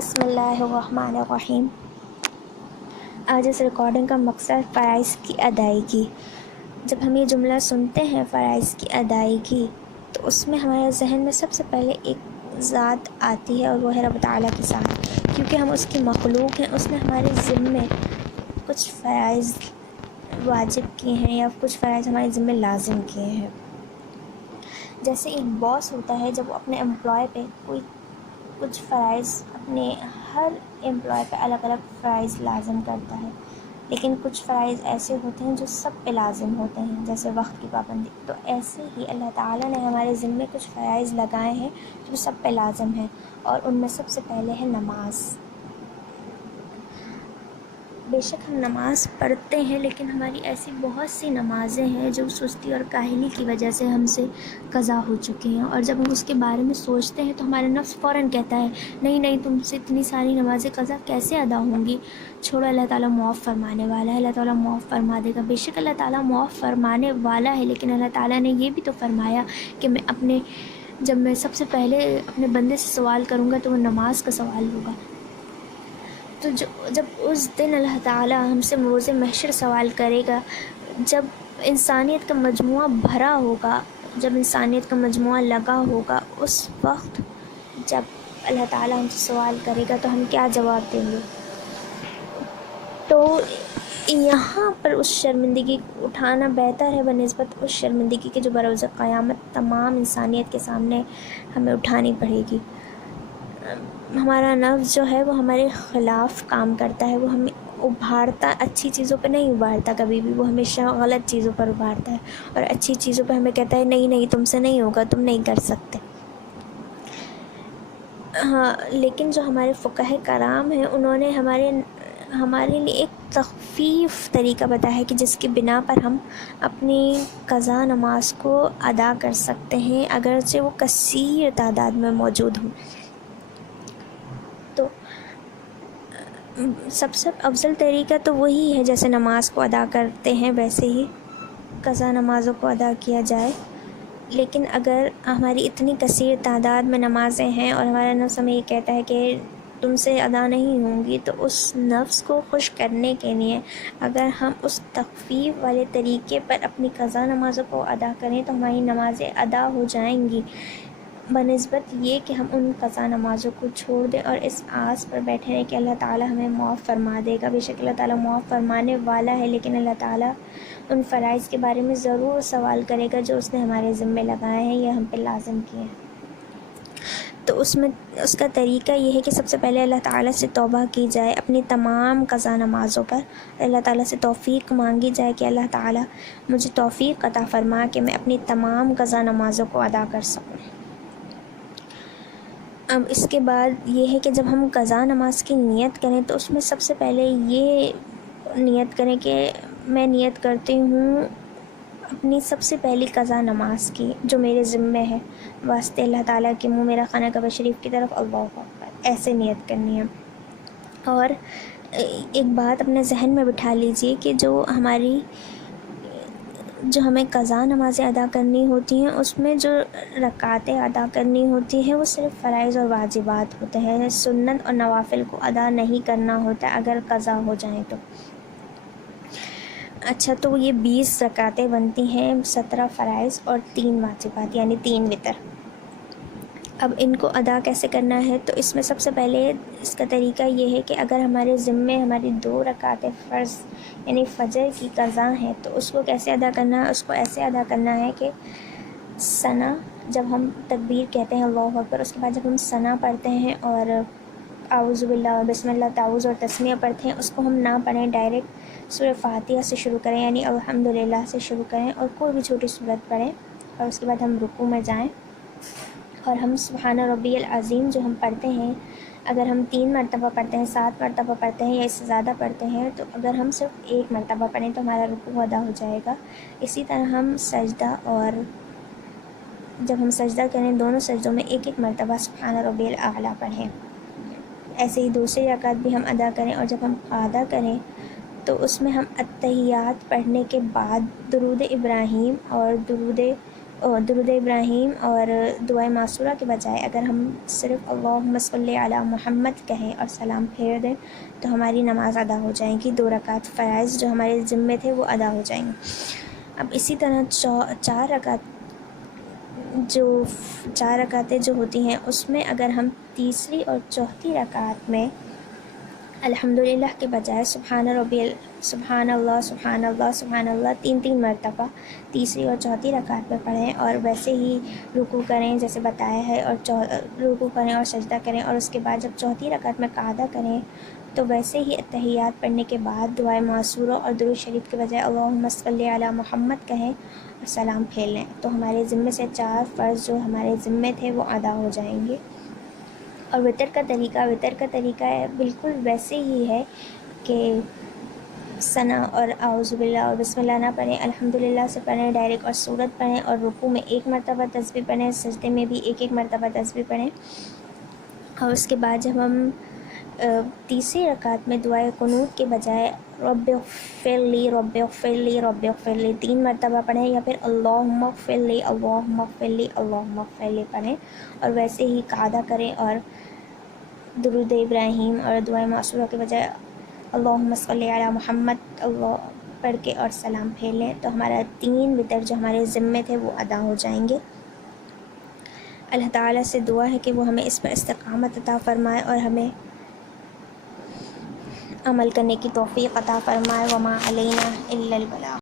بسم اللہ الرحمن الرحیم۔ آج اس ریکارڈنگ کا مقصد فرائض کی ادائیگی۔ جب ہم یہ جملہ سنتے ہیں فرائض کی ادائیگی تو اس میں ہمارے ذہن میں سب سے پہلے ایک ذات آتی ہے اور وہ ہے رب تعالیٰ کی ذات، کیونکہ ہم اس کی مخلوق ہیں۔ اس نے ہمارے ذمے کچھ فرائض واجب کیے ہیں یا کچھ فرائض ہمارے ذمے لازم کیے ہیں۔ جیسے ایک باس ہوتا ہے، جب وہ اپنے امپلائی پہ کچھ فرائض اپنے ہر امپلائی پہ الگ الگ فرائض لازم کرتا ہے، لیکن کچھ فرائض ایسے ہوتے ہیں جو سب پہ لازم ہوتے ہیں، جیسے وقت کی پابندی۔ تو ایسے ہی اللہ تعالیٰ نے ہمارے ذمے کچھ فرائض لگائے ہیں جو سب پہ لازم ہیں، اور ان میں سب سے پہلے ہے نماز۔ بے شک ہم نماز پڑھتے ہیں، لیکن ہماری ایسی بہت سی نمازیں ہیں جو سستی اور کاہلی کی وجہ سے ہم سے قضا ہو چکی ہیں، اور جب ہم اس کے بارے میں سوچتے ہیں تو ہمارا نفس فوراً کہتا ہے نہیں تم سے اتنی ساری نمازیں قضا کیسے ادا ہوں گی، چھوڑو، اللہ تعالیٰ معاف فرمانے والا ہے، اللہ تعالیٰ معاف فرما دے گا۔ بے شک اللہ تعالیٰ معاف فرمانے والا ہے، لیکن اللہ تعالیٰ نے یہ بھی تو فرمایا کہ جب میں سب سے پہلے اپنے بندے سے سوال کروں گا تو وہ نماز کا سوال ہوگا۔ تو جب اس دن اللہ تعالیٰ ہم سے روز محشر سوال کرے گا، جب انسانیت کا مجموعہ بھرا ہوگا، جب انسانیت کا مجموعہ لگا ہوگا، اس وقت جب اللہ تعالیٰ ہم سے سوال کرے گا تو ہم کیا جواب دیں گے؟ تو یہاں پر اس شرمندگی کو اٹھانا بہتر ہے بنسبت اس شرمندگی کے جو بروز قیامت تمام انسانیت کے سامنے ہمیں اٹھانی پڑے گی۔ ہمارا نفس جو ہے وہ ہمارے خلاف کام کرتا ہے، وہ ہمیں ابھارتا، اچھی چیزوں پہ نہیں ابھارتا کبھی بھی، وہ ہمیشہ غلط چیزوں پر ابھارتا ہے، اور اچھی چیزوں پہ ہمیں کہتا ہے نہیں تم سے نہیں ہوگا، تم نہیں کر سکتے۔ ہاں، لیکن جو ہمارے فقہ کرام ہیں انہوں نے ہمارے لیے ایک تخفیف طریقہ بتایا ہے کہ جس کی بنا پر ہم اپنی قضا نماز کو ادا کر سکتے ہیں، اگرچہ وہ کثیر تعداد میں موجود ہوں۔ تو سب سے افضل طریقہ تو وہی ہے، جیسے نماز کو ادا کرتے ہیں ویسے ہی قضا نمازوں کو ادا کیا جائے۔ لیکن اگر ہماری اتنی کثیر تعداد میں نمازیں ہیں اور ہمارا نفس ہمیں یہ کہتا ہے کہ تم سے ادا نہیں ہوں گی، تو اس نفس کو خوش کرنے کے لیے اگر ہم اس تخفیف والے طریقے پر اپنی قضا نمازوں کو ادا کریں تو ہماری نمازیں ادا ہو جائیں گی، بنسبت یہ کہ ہم ان قضا نمازوں کو چھوڑ دیں اور اس آس پر بیٹھے رہیں کہ اللہ تعالیٰ ہمیں معاف فرما دے گا۔ بے شک اللہ تعالیٰ معاف فرمانے والا ہے، لیکن اللہ تعالیٰ ان فرائض کے بارے میں ضرور سوال کرے گا جو اس نے ہمارے ذمے لگائے ہیں یا ہم پہ لازم کیے ہیں۔ تو اس کا طریقہ یہ ہے کہ سب سے پہلے اللہ تعالیٰ سے توبہ کی جائے اپنی تمام قضا نمازوں پر، اللہ تعالیٰ سے توفیق مانگی جائے کہ اللہ تعالیٰ مجھے توفیق عطا فرما کہ میں اپنی تمام قضا نمازوں کو ادا کر سکوں۔ اب اس کے بعد یہ ہے کہ جب ہم قضا نماز کی نیت کریں تو اس میں سب سے پہلے یہ نیت کریں کہ میں نیت کرتی ہوں اپنی سب سے پہلی قضا نماز کی جو میرے ذمے ہے، واسطے اللہ تعالیٰ کے منہ میرا خانہ کعبہ شریف کی طرف اللہ اکبر، ایسے نیت کرنی ہے۔ اور ایک بات اپنے ذہن میں بٹھا لیجئے کہ جو ہمیں قضا نمازیں ادا کرنی ہوتی ہیں اس میں جو رکعتیں ادا کرنی ہوتی ہیں وہ صرف فرائض اور واجبات ہوتے ہیں، سنت اور نوافل کو ادا نہیں کرنا ہوتا اگر قضا ہو جائیں تو۔ اچھا، تو یہ 20 رکعتیں بنتی ہیں، 17 فرائض اور 3 واجبات، یعنی 3 وتر۔ اب ان کو ادا کیسے کرنا ہے؟ تو اس میں سب سے پہلے اس کا طریقہ یہ ہے کہ اگر ہمارے ذمے ہماری 2 رکعتیں فرض یعنی فجر کی قضا ہیں تو اس کو کیسے ادا کرنا ہے؟ اس کو ایسے ادا کرنا ہے کہ ثنا، جب ہم تکبیر کہتے ہیں اللہ اکبر، اس کے بعد جب ہم ثنا پڑھتے ہیں اور اعوذ باللہ، بسم اللہ، تعوذ اور تسمیہ پڑھتے ہیں، اس کو ہم نہ پڑھیں، ڈائریکٹ سورہ فاتحہ سے شروع کریں، یعنی الحمدللہ سے شروع کریں اور کوئی بھی چھوٹی سورت پڑھیں، اور اس کے بعد ہم رکوع میں جائیں اور ہم سبحان ربی العظیم جو ہم پڑھتے ہیں، اگر ہم 3 مرتبہ پڑھتے ہیں، 7 مرتبہ پڑھتے ہیں یا اس سے زیادہ پڑھتے ہیں، تو اگر ہم صرف 1 مرتبہ پڑھیں تو ہمارا رکوع ادا ہو جائے گا۔ اسی طرح ہم سجدہ، اور جب ہم سجدہ کریں دونوں سجدوں میں 1 مرتبہ سبحان ربی الاعلیٰ پڑھیں۔ ایسے ہی دوسری رکعت بھی ہم ادا کریں، اور جب ہم ادا کریں تو اس میں ہم التحیات پڑھنے کے بعد درود ابراہیم اور درود درود ابراہیم اور دعائے معصورہ کے بجائے اگر ہم صرف اللہم صلی علی محمد کہیں اور سلام پھیر دیں تو ہماری نماز ادا ہو جائیں گی، 2 رکعت فرائض جو ہمارے ذمے تھے وہ ادا ہو جائیں گے۔ اب اسی طرح 4 رکعتیں جو ہوتی ہیں اس میں اگر ہم تیسری اور چوتھی رکعت میں الحمدللہ کے بجائے سبحان اللہ سبحان اللہ سبحان اللہ 3 مرتبہ تیسری اور چوتھی رکعت میں پڑھیں اور ویسے ہی رکوع کریں جیسے بتایا ہے، اور رکوع کریں اور سجدہ کریں، اور اس کے بعد جب چوتھی رکعت میں قعدہ کریں تو ویسے ہی اتحیات پڑھنے کے بعد دعائے معصورہ اور درود شریف کے بجائے اللہم صلی علی محمد کہیں اور سلام پھیر لیں تو ہمارے ذمے سے 4 فرض جو ہمارے ذمے تھے وہ ادا ہو جائیں گے۔ اور وطر کا طریقہ بالکل ویسے ہی ہے کہ ثنا اور اعوذ باللہ اور بسم اللہ نہ پڑھیں، الحمدللہ سے پڑھیں ڈائریکٹ، اور سورت پڑھیں اور رکوع میں 1 مرتبہ تسبیح پڑھیں، سجدے میں بھی 1 مرتبہ تسبیح پڑھیں، اور اس کے بعد جب ہم تیسری رکعت میں دعائے قنوت کے بجائے رب اغفر لی رب اغفر لی رب اغفر لی 3 مرتبہ پڑھیں، یا پھر اللہم اغفر لی اللہم اغفر لی اللہم اغفر لی پڑھیں، اور ویسے ہی قعدہ کریں اور درود ابراہیم اور دعائے معصورہ کے بجائے اللہم صلی علی محمد اللہ پڑھ کے اور سلام پھیر لیں تو ہمارا 3 وتر جو ہمارے ذمے تھے وہ ادا ہو جائیں گے۔ اللہ تعالیٰ سے دعا ہے کہ وہ ہمیں اس پر استقامت عطا فرمائے اور ہمیں عمل کرنے کی توفیق عطا فرمائے۔ وما علینا الا البلاغ۔